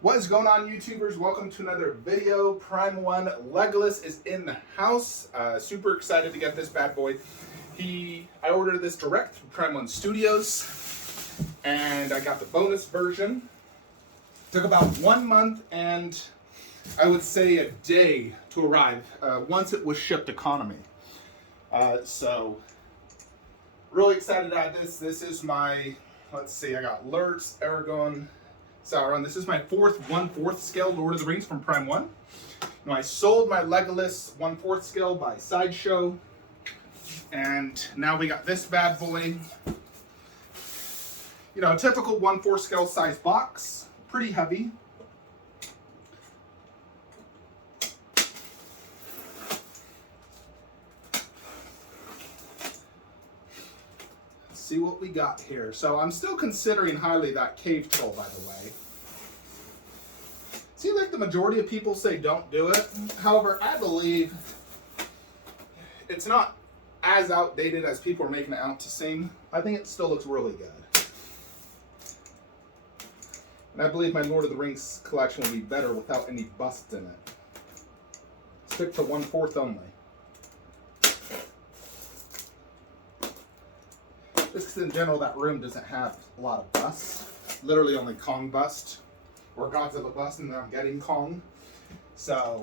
What is going on, YouTubers? Welcome to another video. Prime 1 Legolas is in the house. Super excited to get this bad boy. I ordered this direct from Prime 1 Studios, and I got the bonus version. Took about 1 month and I would say a day to arrive once it was shipped economy. So really excited to have this. This is my, let's see, I got Lurtz, Aragorn, Sauron. This is my 1/4 scale Lord of the Rings from Prime 1. Now, I sold my Legolas 1/4 scale by Sideshow, and now we got this bad boy. You know, a typical 1/4 scale size box, pretty heavy. See what we got here. So I'm still considering highly that cave troll, by the way. Seems like the majority of people say don't do it. However, I believe it's not as outdated as people are making it out to seem. I think it still looks really good. And I believe my Lord of the Rings collection will be better without any busts in it. Stick to 1/4 only. Just because in general that room doesn't have a lot of busts. Literally only Kong bust. Or Godzilla bust, and then I'm getting Kong. So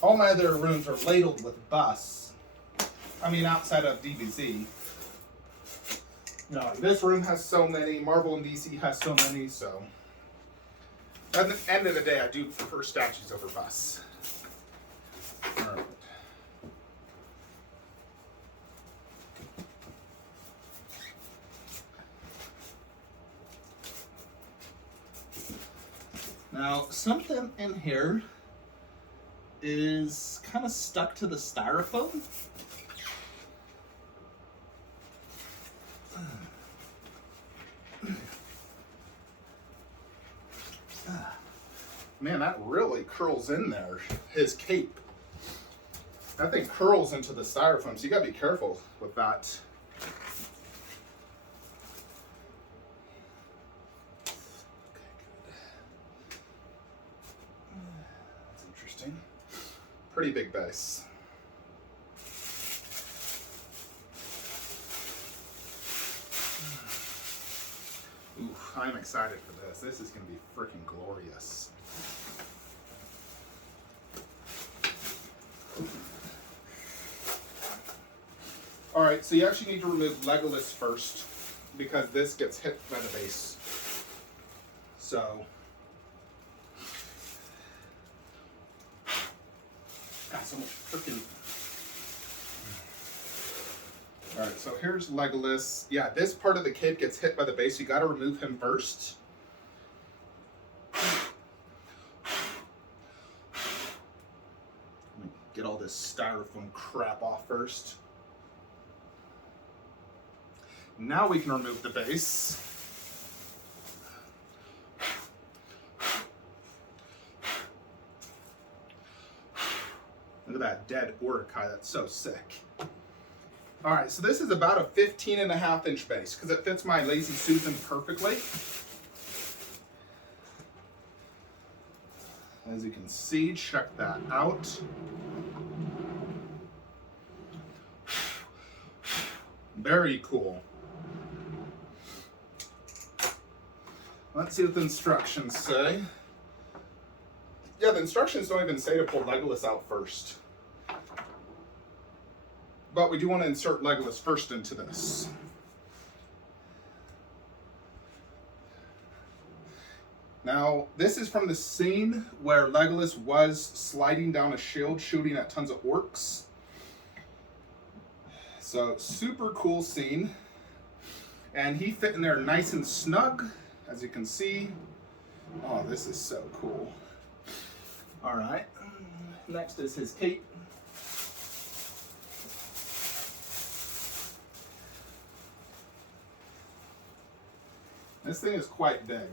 all my other rooms are ladled with busts. I mean, outside of DBZ. You know, this room has so many, Marvel and DC has so many, so at the end of the day I do prefer statues over busts. Alright. Now, something in here is kind of stuck to the styrofoam. Man, that really curls in there. His cape. That thing curls into the styrofoam, so you gotta be careful with that. Pretty big base. Ooh, I'm excited for this. This is going to be freaking glorious. Alright, so you actually need to remove Legolas first, because this gets hit by the base. So got so much freaking. Alright, so here's Legolas. Yeah, this part of the kit gets hit by the base. You gotta remove him first. Let me get all this styrofoam crap off first. Now we can remove the base. Look at that dead Urukai, that's so sick. Alright, so this is about a 15.5 inch base, because it fits my Lazy Susan perfectly. As you can see, check that out. Very cool. Let's see what the instructions say. Yeah, the instructions don't even say to pull Legolas out first. But we do want to insert Legolas first into this. Now, this is from the scene where Legolas was sliding down a shield, shooting at tons of orcs. So, super cool scene. And he fit in there nice and snug, as you can see. Oh, this is so cool. Alright, next is his cape. This thing is quite big.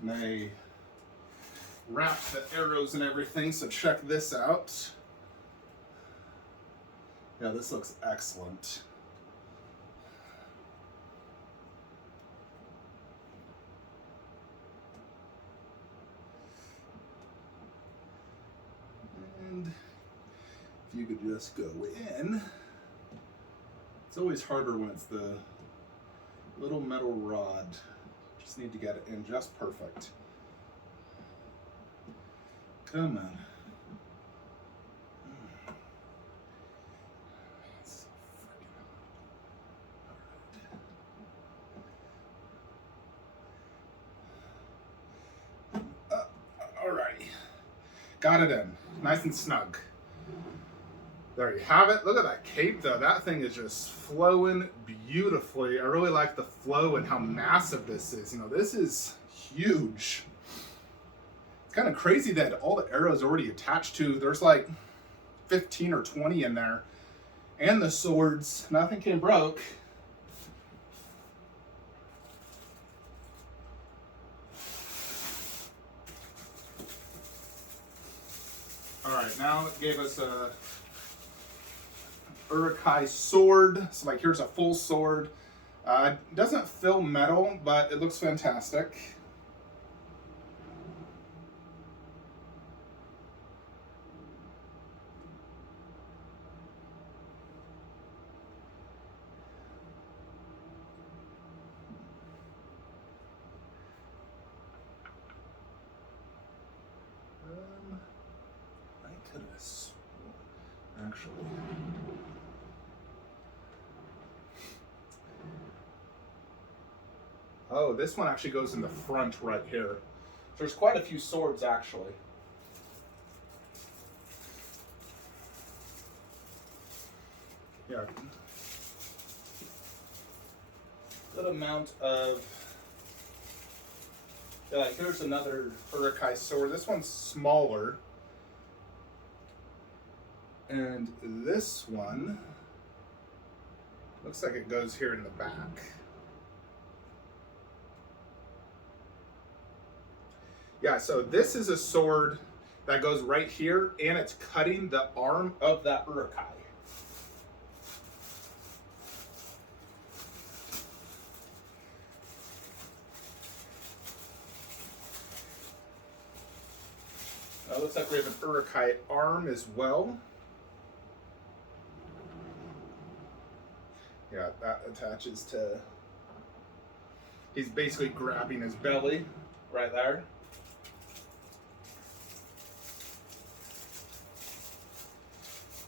And they wrap the arrows and everything, so check this out. Yeah, this looks excellent. And if you could just go in. It's always harder when it's the little metal rod. Just need to get it in just perfect. Come on. Alrighty. Got it in. Nice and snug. There you have it. Look at that cape though. That thing is just flowing beautifully. I really like the flow and how massive this is. You know, this is huge. It's kind of crazy that all the arrows already attached to, there's like 15 or 20 in there. And the swords, nothing came broke. All right, now it gave us a Uruk-hai sword. So like here's a full sword. It doesn't feel metal, but it looks fantastic. I could have sworn, actually. Oh, this one actually goes in the front right here. There's quite a few swords actually. Yeah. Good amount of. Yeah, like here's another Uruk-hai sword. This one's smaller. And this one looks like it goes here in the back. Yeah, so this is a sword that goes right here, and it's cutting the arm of that Uruk-hai. It looks like we have an Uruk-hai arm as well. Yeah, that attaches to, he's basically grabbing his belly right there.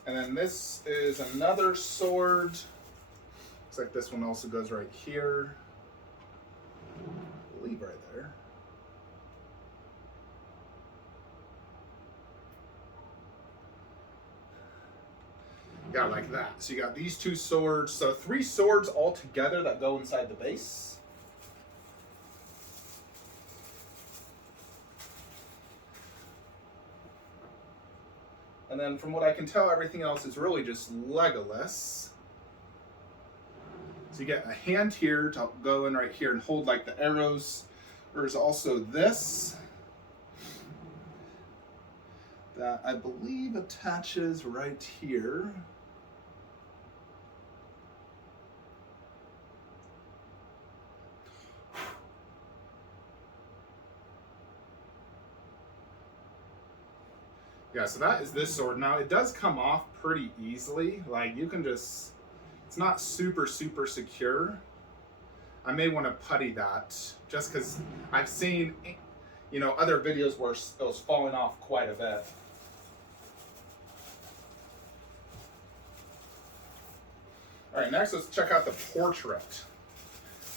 And then this is another sword. Looks like this one also goes right here. I believe right there. Yeah, like that. So you got these two swords. So 3 swords all together that go inside the base. And then from what I can tell, everything else is really just Legolas. So you get a hand here to go in right here and hold like the arrows. There's also this that I believe attaches right here. Yeah, so that is this sword. Now it does come off pretty easily. Like you can just, it's not super secure. I may want to putty that just because I've seen, you know, other videos where it was falling off quite a bit. All right, next let's check out the portrait.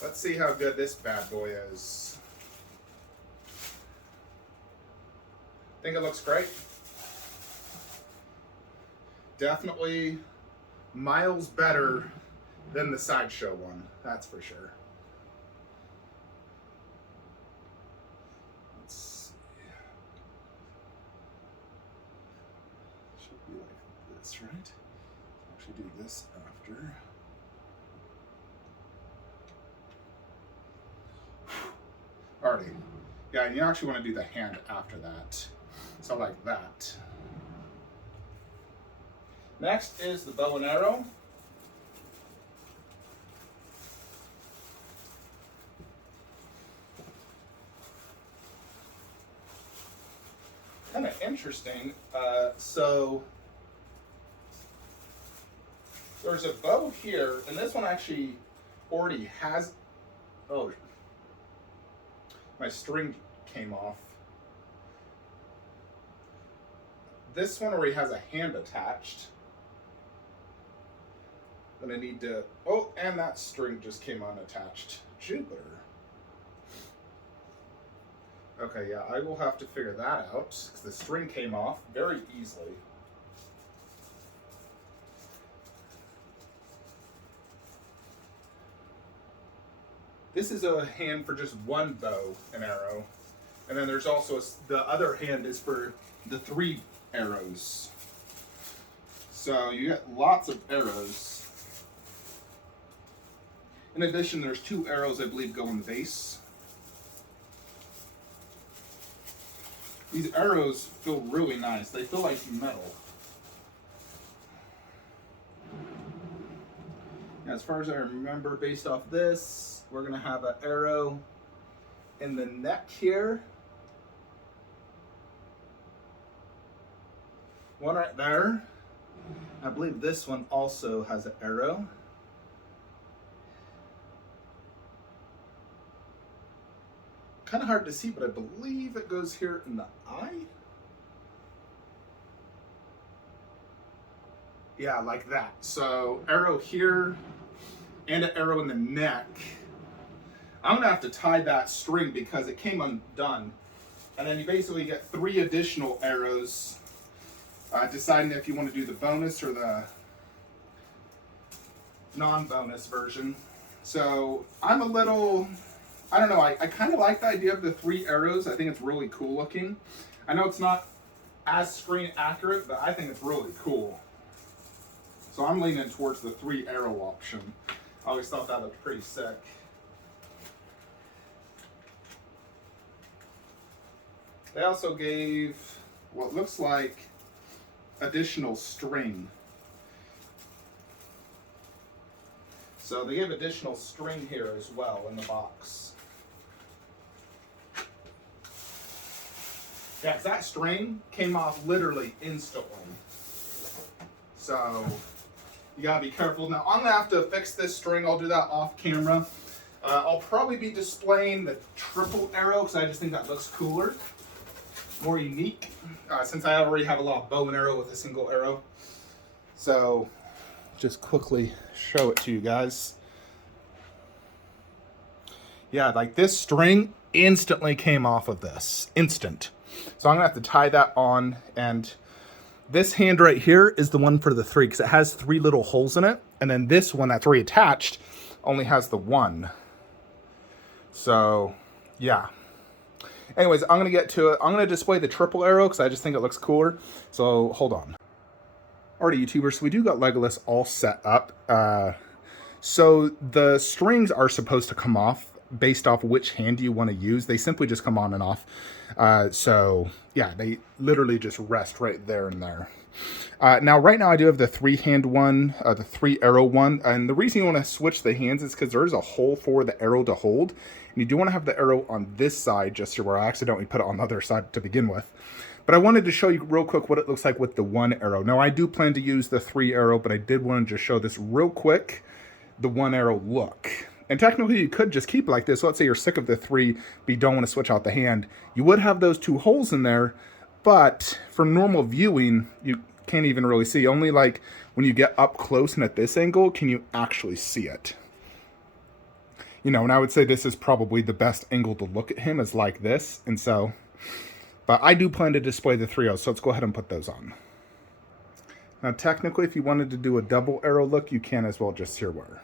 Let's see how good this bad boy is. Think it looks great. Definitely miles better than the sideshow one, that's for sure. Let's see. Should be like this, right? Actually do this after. Alrighty. Yeah, and you actually want to do the hand after that. So like that. Next is the bow and arrow. Kind of interesting. So there's a bow here, and this one actually already has. Oh, my string came off. This one already has a hand attached. Then I need to. Oh, and that string just came unattached. Jupiter. Okay, yeah, I will have to figure that out because the string came off very easily. This is a hand for just one bow and arrow. And then there's also the other hand is for the 3 arrows. So you get lots of arrows. In addition, there's 2 arrows I believe go in the base. These arrows feel really nice. They feel like metal. As far as I remember, based off this, we're going to have an arrow in the neck here. One right there. I believe this one also has an arrow. Kind of hard to see, but I believe it goes here in the eye. Yeah, like that. So arrow here and an arrow in the neck. I'm gonna have to tie that string because it came undone. And then you basically get 3 additional arrows, deciding if you want to do the bonus or the non-bonus version. So I'm a little, I don't know, I kind of like the idea of the 3 arrows. I think it's really cool looking. I know it's not as screen accurate, but I think it's really cool. So I'm leaning towards the 3 arrow option. I always thought that looked pretty sick. They also gave what looks like additional string. So they gave additional string here as well in the box. Yeah, 'cause that string came off literally instantly. So you gotta be careful. Now I'm gonna have to fix this string. I'll do that off camera. I'll probably be displaying the triple arrow because I just think that looks cooler, more unique, since I already have a lot of bow and arrow with a single arrow. So just quickly show it to you guys. Yeah, like this string instantly came off of this. Instant. So I'm gonna have to tie that on, and this hand right here is the one for the 3 because it has 3 little holes in it, and then this one that's reattached only has the 1. So yeah. Anyways, I'm gonna get to it. I'm gonna display the triple arrow because I just think it looks cooler. So hold on. Alrighty, YouTubers, so we do got Legolas all set up. So the strings are supposed to come off based off which hand you want to use. They simply just come on and off. So yeah, they literally just rest right there and there. Now, right now I do have the 3-hand one, the 3 arrow one. And the reason you want to switch the hands is because there is a hole for the arrow to hold. And you do want to have the arrow on this side, just here where I accidentally put it on the other side to begin with. But I wanted to show you real quick what it looks like with the 1 arrow. Now, I do plan to use the 3 arrow, but I did want to just show this real quick, the 1 arrow look. And technically, you could just keep it like this. So let's say you're sick of the 3, but you don't want to switch out the hand. You would have those 2 holes in there, but for normal viewing, you can't even really see. Only like when you get up close and at this angle, can you actually see it. You know, and I would say this is probably the best angle to look at him is like this. And so, but I do plan to display the 3 O's, so let's go ahead and put those on. Now, technically, if you wanted to do a double arrow look, you can as well, just here where.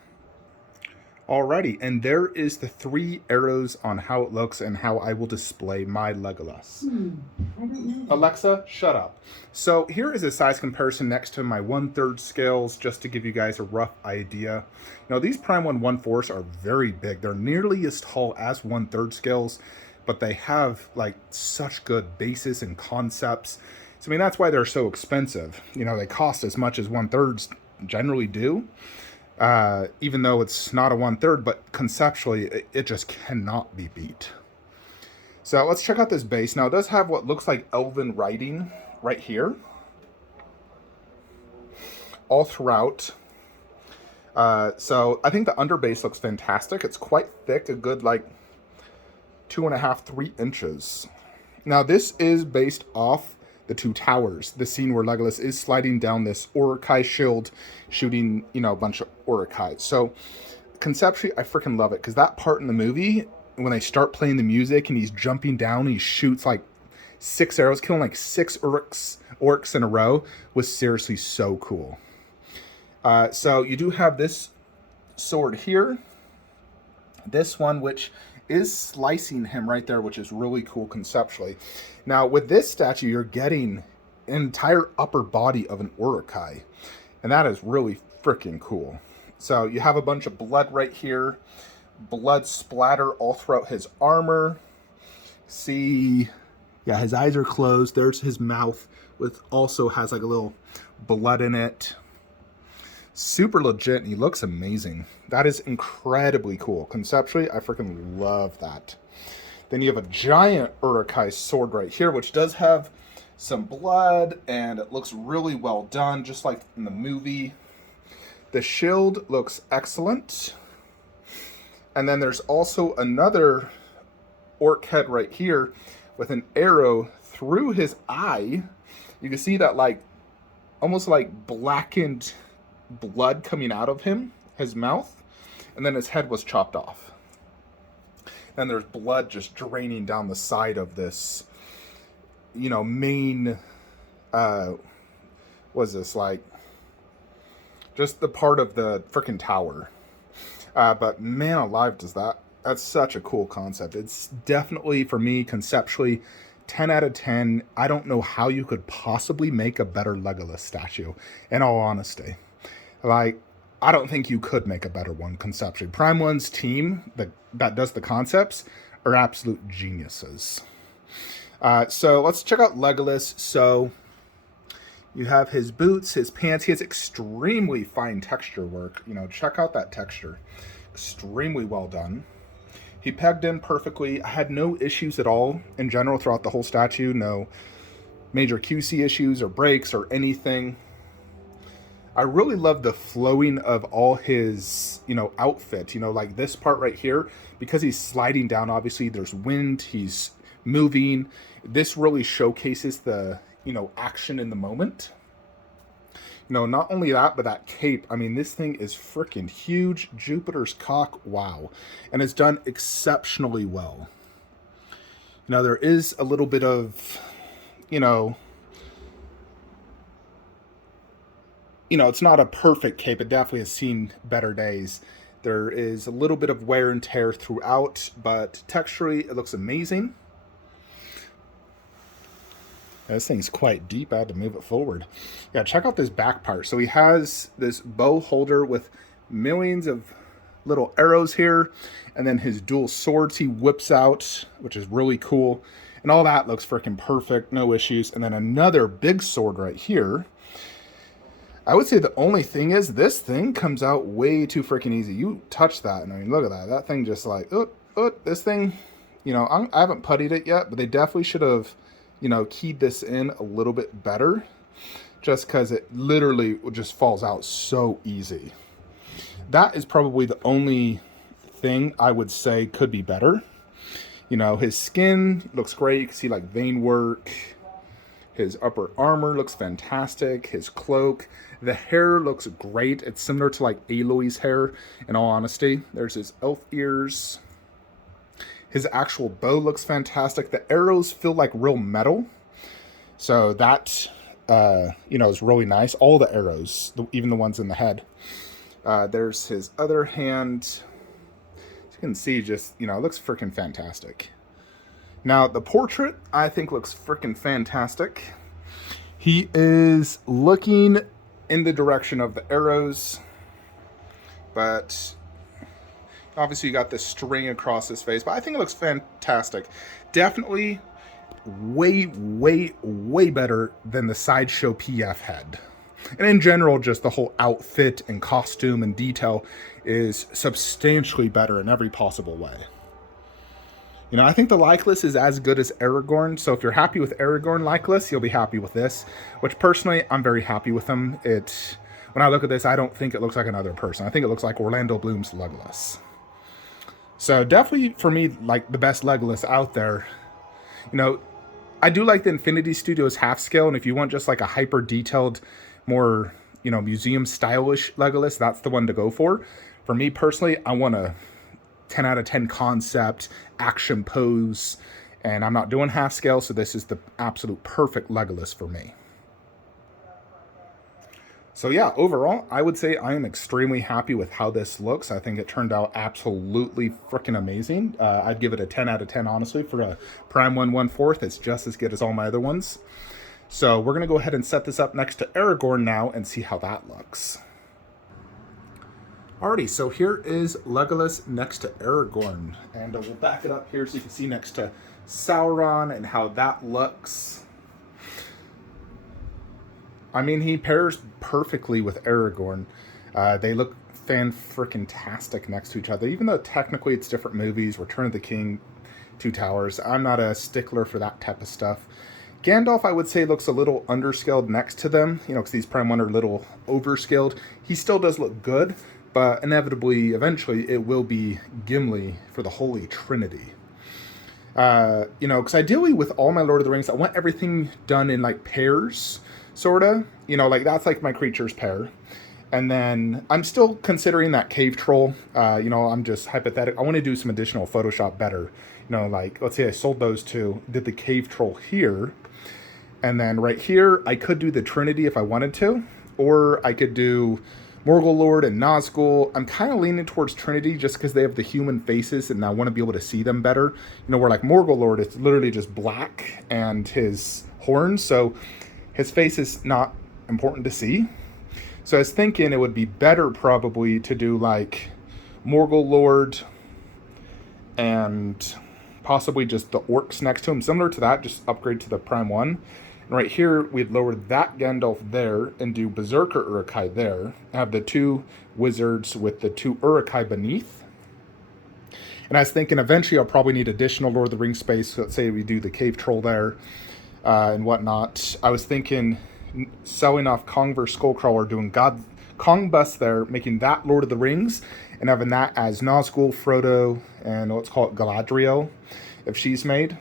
Alrighty, and there is the 3 arrows on how it looks and how I will display my Legolas. I don't know. Alexa, shut up. So here is a size comparison next to my 1/3 scales, just to give you guys a rough idea. Now, these Prime 1 1/4 are very big. They're nearly as tall as 1/3 scales, but they have like such good bases and concepts. So, I mean, that's why they're so expensive. You know, they cost as much as 1/3 generally do, even though it's not a 1/3, but conceptually, it just cannot be beat. So let's check out this base. Now, it does have what looks like elven writing right here, all throughout. So I think the underbase looks fantastic. It's quite thick, a good like 2.5, 3 inches. Now, this is based off the Two Towers, the scene where Legolas is sliding down this Uruk-hai shield, shooting, you know, a bunch of Uruk-hais. So conceptually, I freaking love it, because that part in the movie, when they start playing the music and he's jumping down and he shoots like 6 arrows, killing like 6 orcs in a row, was seriously so cool. So you do have this sword here, this one, which is slicing him right there, which is really cool conceptually. Now, with this statue, you're getting an entire upper body of an Uruk-hai, and that is really freaking cool. So you have a bunch of blood right here, blood splatter all throughout his armor. See, yeah, his eyes are closed. There's his mouth, with also has like a little blood in it. Super legit, and he looks amazing. That is incredibly cool. Conceptually, I freaking love that. Then you have a giant Uruk-hai sword right here, which does have some blood, and it looks really well done, just like in the movie. The shield looks excellent. And then there's also another orc head right here with an arrow through his eye. You can see that like almost like blackened blood coming out of him, his mouth, and then his head was chopped off. And there's blood just draining down the side of this, you know, main, what is this, like, just the part of the freaking tower. But man alive, that's such a cool concept. It's definitely, for me, conceptually, 10 out of 10. I don't know how you could possibly make a better Legolas statue, in all honesty. Like, I don't think you could make a better one conceptually. Prime One's team that does the concepts are absolute geniuses. So let's check out Legolas. So you have his boots, his pants. He has extremely fine texture work. You know, check out that texture. Extremely well done. He pegged in perfectly. I had no issues at all in general throughout the whole statue. No major QC issues or breaks or anything. I really love the flowing of all his, you know, outfit, you know, like this part right here, because he's sliding down, obviously there's wind, he's moving. This really showcases the, you know, action in the moment. You know, not only that, but that cape. I mean, this thing is freaking huge. Jupiter's cock, wow. And it's done exceptionally well. You know, there is a little bit of, you know, it's not a perfect cape. It definitely has seen better days. There is a little bit of wear and tear throughout, but texturally, it looks amazing. This thing's quite deep. I had to move it forward. Yeah, check out this back part. So he has this bow holder with millions of little arrows here, and then his dual swords he whips out, which is really cool. And all that looks freaking perfect, no issues. And then another big sword right here. I would say the only thing is this thing comes out way too freaking easy. You touch that, and I mean, look at that. That thing just like, this thing, you know, I haven't puttied it yet, but they definitely should have, you know, keyed this in a little bit better, just because it literally just falls out so easy. That is probably the only thing I would say could be better. You know, his skin looks great. You can see like vein work. His upper armor looks fantastic. His cloak. The hair looks great. It's similar to like Aloy's hair, in all honesty. There's his elf ears. His actual bow looks fantastic. The arrows feel like real metal. So that, you know, is really nice. All the arrows, even the ones in the head. There's his other hand. As you can see, just, you know, it looks freaking fantastic. Now, the portrait, I think, looks freaking fantastic. He is looking in the direction of the arrows, but obviously you got this string across his face, but I think it looks fantastic. Definitely way, way, way better than the Sideshow PF head. And in general, just the whole outfit and costume and detail is substantially better in every possible way. You know, I think the Legolas is as good as Aragorn, so if you're happy with Aragorn Legolas, you'll be happy with this, which personally, I'm very happy with him. When I look at this, I don't think it looks like another person. I think it looks like Orlando Bloom's Legolas. So definitely, for me, like the best Legolas out there. You know, I do like the Infinity Studios half scale, and if you want just like a hyper detailed, more, you know, museum stylish Legolas, that's the one to go for. For me personally, I want a 10 out of 10 concept, action pose, and I'm not doing half scale, so this is the absolute perfect Legolas for me. So yeah, overall, I would say I am extremely happy with how this looks. I think it turned out absolutely freaking amazing. I'd give it a 10 out of 10, honestly. For a Prime 1 1/4, it's just as good as all my other ones. So we're going to go ahead and set this up next to Aragorn now and see how that looks. Alrighty, so here is Legolas next to Aragorn. And we'll back it up here so you can see next to Sauron and how that looks. I mean, he pairs perfectly with Aragorn. They look fan-frickin-tastic next to each other. Even though technically it's different movies, Return of the King, Two Towers. I'm not a stickler for that type of stuff. Gandalf, I would say, looks a little underscaled next to them, you know, because these Prime 1 are a little overscaled. He still does look good, but inevitably, eventually, it will be Gimli for the Holy Trinity. You know, because ideally with all my Lord of the Rings, I want everything done in, like, pairs, sort of. You know, like, that's, like, my creatures pair. And then I'm still considering that cave troll. You know, I'm just hypothetical. I want to do some additional Photoshop better. You know, like, let's say I sold those two, did the cave troll here. And then right here, I could do the Trinity if I wanted to. Or I could do Morgul Lord and Nazgul. I'm kind of leaning towards Trinity just because they have the human faces and I want to be able to see them better. You know, where like Morgul Lord, it's literally just black and his horns. So his face is not important to see. So I was thinking it would be better probably to do like Morgul Lord and possibly just the orcs next to him. Similar to that, just upgrade to the Prime 1. And right here, we'd lower that Gandalf there and do Berserker Uruk-hai there. Have the two wizards with the two Uruk-hai beneath. And I was thinking eventually I'll probably need additional Lord of the Rings space. So let's say we do the cave troll there and whatnot. I was thinking selling off Kong vs. Skullcrawler, doing Kong bust there, making that Lord of the Rings, and having that as Nazgul, Frodo, and let's call it Galadriel, if she's made.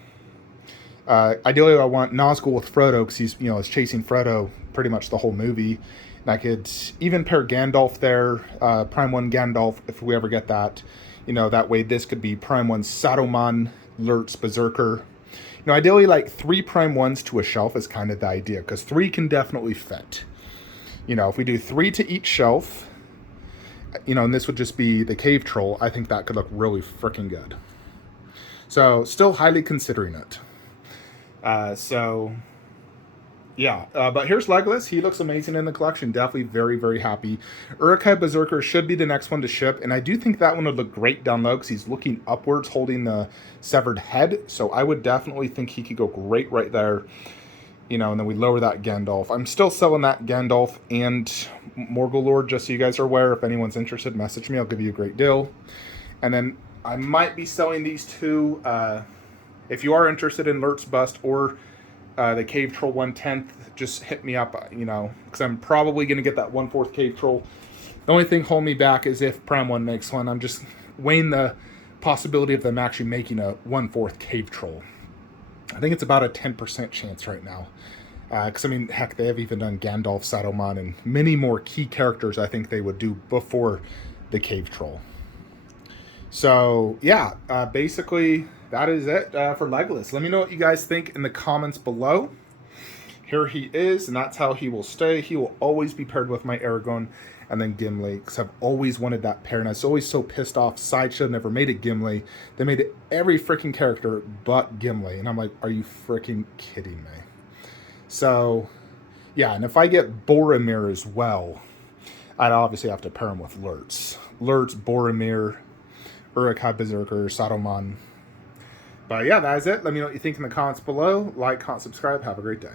Ideally, I want Nazgul with Frodo because he's, you know, is chasing Frodo pretty much the whole movie. And I could even pair Gandalf there, Prime 1 Gandalf, if we ever get that. You know, that way this could be Prime 1 Saruman, Lurtz, Berserker. You know, ideally, like 3 Prime 1s to a shelf is kind of the idea, because 3 can definitely fit. You know, if we do 3 to each shelf, you know, and this would just be the cave troll, I think that could look really freaking good. So, still highly considering it. But here's Legolas. He looks amazing in the collection. Definitely very, very happy. Uruk-hai Berserker should be the next one to ship, and I do think that one would look great down low because he's looking upwards holding the severed head, so I would definitely think he could go great right there. You know, and then we lower that Gandalf. I'm still selling that Gandalf and Morgul Lord, just so you guys are aware. If anyone's interested, message me. I'll give you a great deal. And then I might be selling these two. If you are interested in Lurtz Bust or the Cave Troll 1/10, just hit me up, you know, because I'm probably going to get that 1/4 Cave Troll. The only thing holding me back is if Prime 1 makes one. I'm just weighing the possibility of them actually making a 1/4 Cave Troll. I think it's about a 10% chance right now. Because, I mean, heck, they have even done Gandalf, Saruman, and many more key characters I think they would do before the Cave Troll. So, yeah, basically, that is it for Legolas. Let me know what you guys think in the comments below. Here he is, and that's how he will stay. He will always be paired with my Aragorn and then Gimli, because I've always wanted that pair, and I was always so pissed off. Sideshow never made it Gimli. They made it every freaking character but Gimli, and I'm like, are you freaking kidding me? So, yeah, and if I get Boromir as well, I'd obviously have to pair him with Lurtz. Lurtz, Boromir, Uruk-hai Berserker, Saruman. But yeah, that is it. Let me know what you think in the comments below. Like, comment, subscribe. Have a great day.